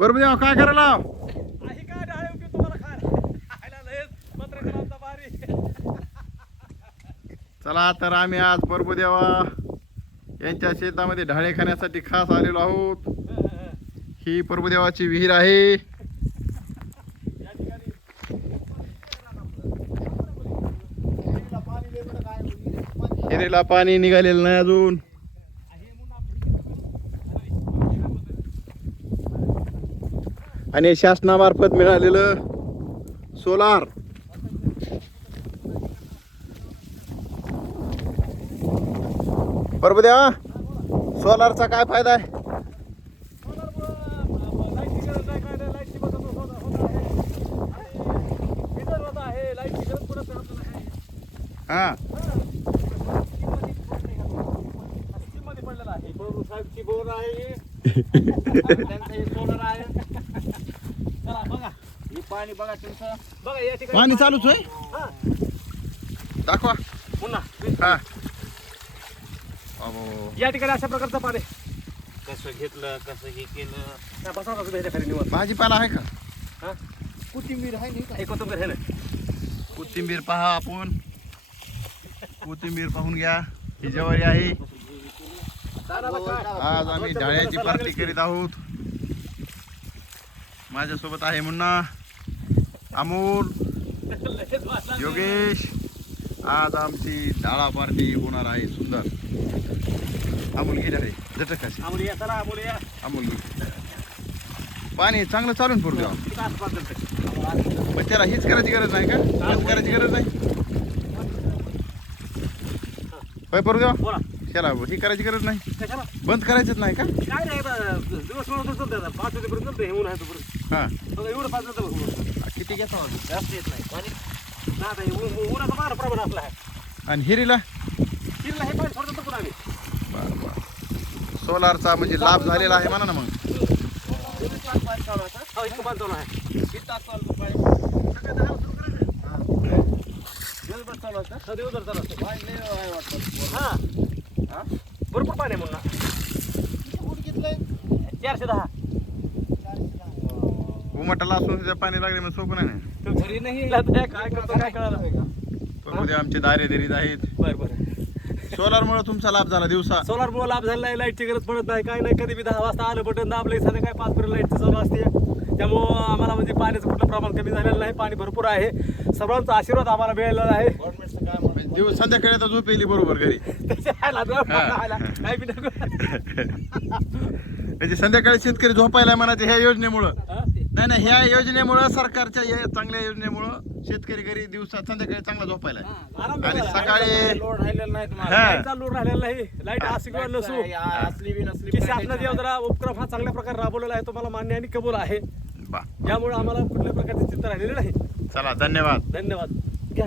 बरोबर देवा काय करायला काही काय डाळे उपयोग तुम्हाला खायला लयच पत्रकारांचा भारी. चला तर आम्ही आज प्रभुदेवा यांच्या शेतामध्ये ढाळे खाण्यासाठी खास आलेलो आहोत. ही प्रभुदेवाची विहीर आहे. या ठिकाणी विहिरीला पाणी निघालेलं नाही अजून. आणि शासनामार्फत मिळालेलं सोलार. प्रभुदेवा सोलारचा काय फायदा आहे? लाईटची गरज नाही, काय नाही, लाईटची बचत होत आहे आणि मीटर होत आहे, लाईटची गरज पडत नाही. हा स्कीममध्ये पडलेला आहे. बरोबर साहेबची बोर आहे. त्यांचं हे सोलर आहे. चला बघा हे पाणी बघा तुमचं. बघा या ठिकाणी पाणी चालूच आहे. हा, दाखवा. पुन्हा हा अहो, या ठिकाणी अशा प्रकारचं पाणी कसं घेतलं कसं हे केलं. त्या बसावं तुम्ही ह्याच्या खाली निवांत. भाजीपाला आहे का? हा, कोथिंबीर आहे नाही का? हे कोथिंबीर आहे ना. कोथिंबीर पहा आपण. कोथिंबीर पाहून घ्या. ही ज्वारी आहे. आज आम्ही ढाळ्याची पार्टी करीत आहोत. माझ्यासोबत आहे मुन्ना, अमोल, योगेश. आज आमची डाळा पार्टी होणार आहे सुंदर. अमोल घे रे झटक अशी. आमुलिया चला आमुलिया. अमोल घे. पाणी चांगलं चालून पडू द्या. किती तास पास करते? पण त्याला हीच करायची गरज नाही का? हीच करायची गरज नाही. होय पडू द्या. बोला त्याला ही करायची गरज नाही. कशाला? बंद करायचंच नाही का? काय नाही आता दिवस म्हणून चालतं आता 5 वाजेपर्यंत चालतं हे ऊन आहे तोपर्यंत. हा बघा एवढं 5 नंतर बघू. किती घेता जास्त येत नाही पाणी. ना आता हे उन्हाचा मार प्रमाण आपला आहे. आणि हिरीला किल्ला हे पाणी सोडतो पण आम्ही. बरं बरं. सोलारचा म्हणजे लाभ झालेला आहे म्हणा ना मग. पाणी चालू आहे. हो इतकं पाणी चालू आहे. किती तास चालतो पाणी? सकाळी 10 सुरू करायचं. दिवसभर चालू असतं. हा दिवसभर चालू असतं. पाणी लय आहे वाटतं. हा हा? भरपूर पाणी आहे म्हणून. किती फूट घेतलंय? 410. उमटाला असून तिथे पाणी लागले म्हणजे सोपं नाही ना. तो घरी नाही काय करतो काय कळालं. पण उद्या आमचे दारे दरीत आहेत. बरं बरं. सोलारमुळे तुमचा लाभ झाला दिवसा. सोलार मुळे लाभ झाला नाही. लाईटची गरज पडत नाही काय नाही. कधी बी 10 वाजता आलं बटन दाबलं संध्याकाळी 5 पर्यंत लाईटचं चालू असते. त्यामुळं आम्हाला म्हणजे पाण्याचं कुठलं प्रमाण कमी झालेलं नाही. पाणी भरपूर आहे. सर्वांचा आशीर्वाद आम्हाला मिळालेला आहे. गव्हर्नमेंटचं काय म्हणतं? म्हणजे दिवस संध्याकाळी आता झोप येईल बरोबर घरी. काय बी नको. म्हणजे संध्याकाळी शेतकरी झोपायला म्हणायचे ह्या योजनेमुळं. हा? नाही ह्या योजनेमुळं, सरकारच्या या चांगल्या योजनेमुळं शेतकरी घरी दिवसा संध्याकाळी चांगला झोपायला आहे. आराम आणि झाला. सकाळी लोड राहिलेलं नाही तुम्हाला. हा. लाईट चालू राहिलेला नाही. लाईट असली किंवा नसू असली बी नसली की बी शासनाचा योजना उपक्रम हा चांगल्या प्रकारे राबवलेला आहे. तुम्हाला मान्य आणि कबूल आहे. बा यामुळे आम्हाला कुठल्या प्रकारची चिंता राहिलेली नाही. चला धन्यवाद. धन्यवाद.